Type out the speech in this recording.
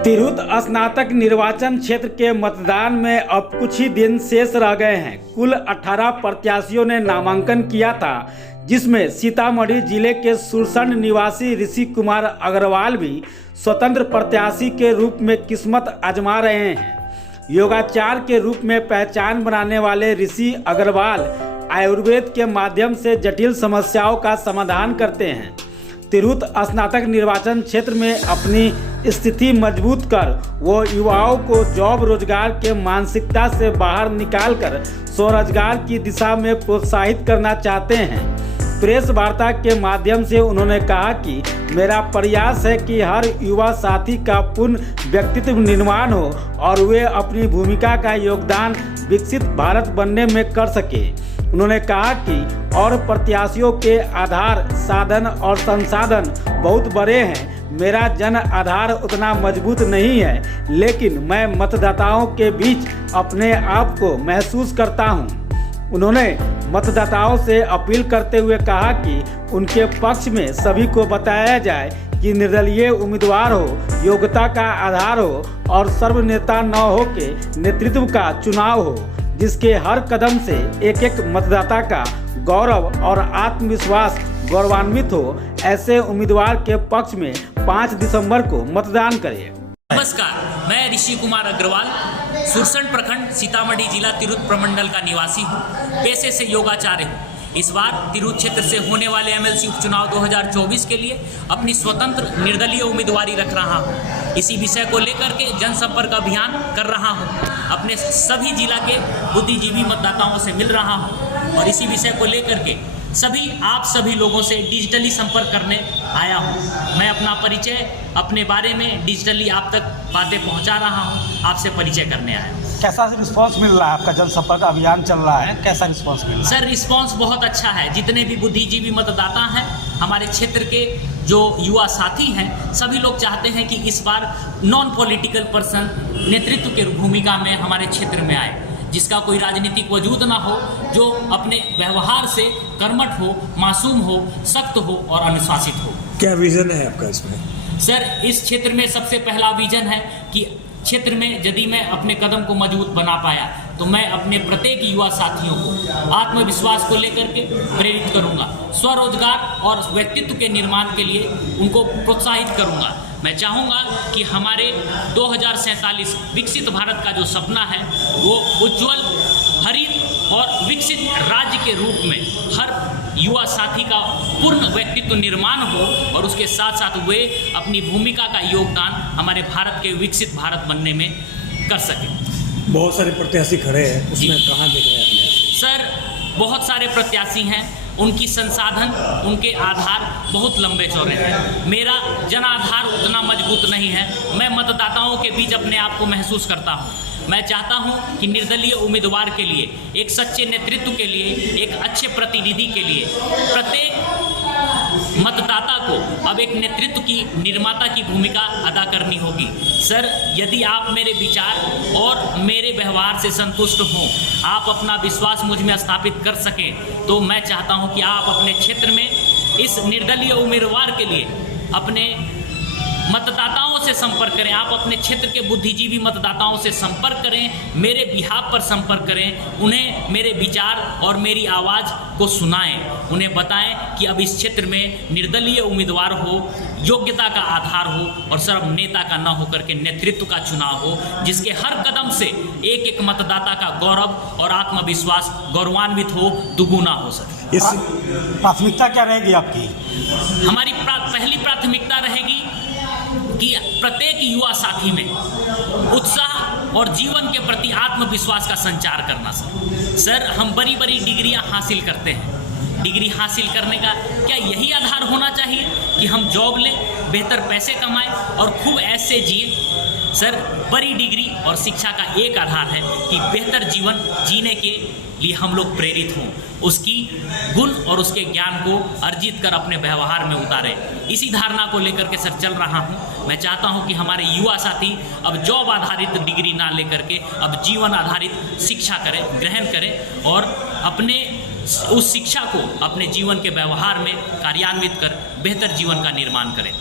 तिरहुत स्नातक निर्वाचन क्षेत्र के मतदान में अब कुछ ही दिन शेष रह गए हैं। कुल 18 प्रत्याशियों ने नामांकन किया था, जिसमें सीतामढ़ी जिले के सुरसंड निवासी ऋषि कुमार अग्रवाल भी स्वतंत्र प्रत्याशी के रूप में किस्मत आजमा रहे हैं। योगाचार के रूप में पहचान बनाने वाले ऋषि अग्रवाल आयुर्वेद के माध्यम से जटिल समस्याओं का समाधान करते हैं। तिरहुत स्नातक निर्वाचन क्षेत्र में अपनी स्थिति मजबूत कर वो युवाओं को जॉब रोजगार के मानसिकता से बाहर निकालकर स्वरोजगार की दिशा में प्रोत्साहित करना चाहते हैं। प्रेस वार्ता के माध्यम से उन्होंने कहा कि मेरा प्रयास है कि हर युवा साथी का पूर्ण व्यक्तित्व निर्माण हो और वे अपनी भूमिका का योगदान विकसित भारत बनने में कर सके। उन्होंने कहा कि और प्रत्याशियों के आधार, साधन और संसाधन बहुत बड़े हैं। मेरा जन आधार उतना मजबूत नहीं है, लेकिन मैं मतदाताओं के बीच अपने आप को महसूस करता हूं। उन्होंने मतदाताओं से अपील करते हुए कहा कि उनके पक्ष में सभी को बताया जाए कि निर्दलीय उम्मीदवार हो, योग्यता का आधार हो और सर्वनेता न हो के नेतृत्व का चुनाव हो, जिसके हर कदम से एक एक मतदाता का गौरव और आत्मविश्वास गौरवान्वित हो। ऐसे उम्मीदवार के पक्ष में 5 दिसंबर को मतदान करें। नमस्कार, मैं ऋषि कुमार अग्रवाल सुरसंड प्रखंड सीतामढ़ी जिला तिरहुत प्रमंडल का निवासी हूँ। पेशे से योगाचार्य हूँ। इस बार तिरहुत क्षेत्र से होने वाले एमएलसी उपचुनाव 2024 के लिए अपनी स्वतंत्र निर्दलीय उम्मीदवारी रख रहा हूँ। इसी विषय को लेकर के जनसंपर्क अभियान कर रहा हूँ। अपने सभी जिला के बुद्धिजीवी मतदाताओं से मिल रहा हूँ और इसी विषय को लेकर के आप सभी लोगों से डिजिटली संपर्क करने आया हूँ। मैं अपना परिचय, अपने बारे में डिजिटली आप तक बातें पहुँचा रहा हूँ, आपसे परिचय करने आया। कैसा रिस्पांस मिल रहा है? आपका जनसंपर्क अभियान चल रहा है, कैसा रिस्पांस मिल रहा है? सर, रिस्पांस बहुत अच्छा है। जितने भी बुद्धिजीवी मतदाता हैं, हमारे क्षेत्र के जो युवा साथी हैं, सभी लोग चाहते हैं कि इस बार नॉन पॉलिटिकल पर्सन नेतृत्व के भूमिका में हमारे क्षेत्र में आए, जिसका कोई राजनीतिक वजूद ना हो, जो अपने व्यवहार से कर्मठ हो, मासूम हो, सख्त हो और अनुशासित हो। क्या विजन है आपका इसमें? सर, इस क्षेत्र में सबसे पहला विजन है कि क्षेत्र में यदि मैं अपने कदम को मजबूत बना पाया तो मैं अपने प्रत्येक युवा साथियों को आत्मविश्वास को लेकर के प्रेरित करूंगा, स्वरोजगार और व्यक्तित्व के निर्माण के लिए उनको प्रोत्साहित करूंगा। मैं चाहूँगा कि हमारे 2047 विकसित भारत का जो सपना है वो उज्जवल, हरित और विकसित राज्य के रूप में हर युवा साथी का पूर्ण व्यक्तित्व निर्माण हो और उसके साथ साथ वे अपनी भूमिका का योगदान हमारे भारत के विकसित भारत बनने में कर सकें। बहुत सारे प्रत्याशी खड़े हैं, उसमें कहाँ देख रहे हैं अपने? सर, बहुत सारे प्रत्याशी हैं, उनकी संसाधन, उनके आधार बहुत लंबे चौड़े हैं। मेरा जन आधार उतना मजबूत नहीं है। मैं मतदाताओं के बीच अपने आप को महसूस करता हूँ। मैं चाहता हूँ कि निर्दलीय उम्मीदवार के लिए, एक सच्चे नेतृत्व के लिए, एक अच्छे प्रतिनिधि के लिए प्रत्येक मतदाता को अब एक नेतृत्व की, निर्माता की भूमिका अदा करनी होगी। सर, यदि आप मेरे विचार और मेरे व्यवहार से संतुष्ट हों, आप अपना विश्वास मुझ में स्थापित कर सकें, तो मैं चाहता हूं कि आप अपने क्षेत्र में इस निर्दलीय उम्मीदवार के लिए अपने मतदाताओं से संपर्क करें। आप अपने क्षेत्र के बुद्धिजीवी मतदाताओं से संपर्क करें, मेरे बिहाफ पर संपर्क करें, उन्हें मेरे विचार और मेरी आवाज़ को सुनाएं, उन्हें बताएं कि अब इस क्षेत्र में निर्दलीय उम्मीदवार हो, योग्यता का आधार हो और सिर्फ नेता का न होकर के नेतृत्व का चुनाव हो, जिसके हर कदम से एक एक मतदाता का गौरव और आत्मविश्वास गौरवान्वित हो, दुगुना हो सके। इस प्राथमिकता क्या रहेगी आपकी? हमारी पहली प्राथमिकता रहेगी कि प्रत्येक युवा साथी में उत्साह और जीवन के प्रति आत्मविश्वास का संचार करना। सर, हम बड़ी बड़ी डिग्रियां हासिल करते हैं। डिग्री हासिल करने का क्या यही आधार होना चाहिए कि हम जॉब लें, बेहतर पैसे कमाएं और खूब ऐसे जिए? सर, बड़ी डिग्री और शिक्षा का एक आधार है कि बेहतर जीवन जीने के लिए हम लोग प्रेरित हों, उसकी गुण और उसके ज्ञान को अर्जित कर अपने व्यवहार में उतारें। इसी धारणा को लेकर के सर चल रहा हूं। मैं चाहता हूं कि हमारे युवा साथी अब जॉब आधारित डिग्री ना लेकर के अब जीवन आधारित शिक्षा करें, ग्रहण करें और अपने उस शिक्षा को अपने जीवन के व्यवहार में कार्यान्वित कर बेहतर जीवन का निर्माण करें।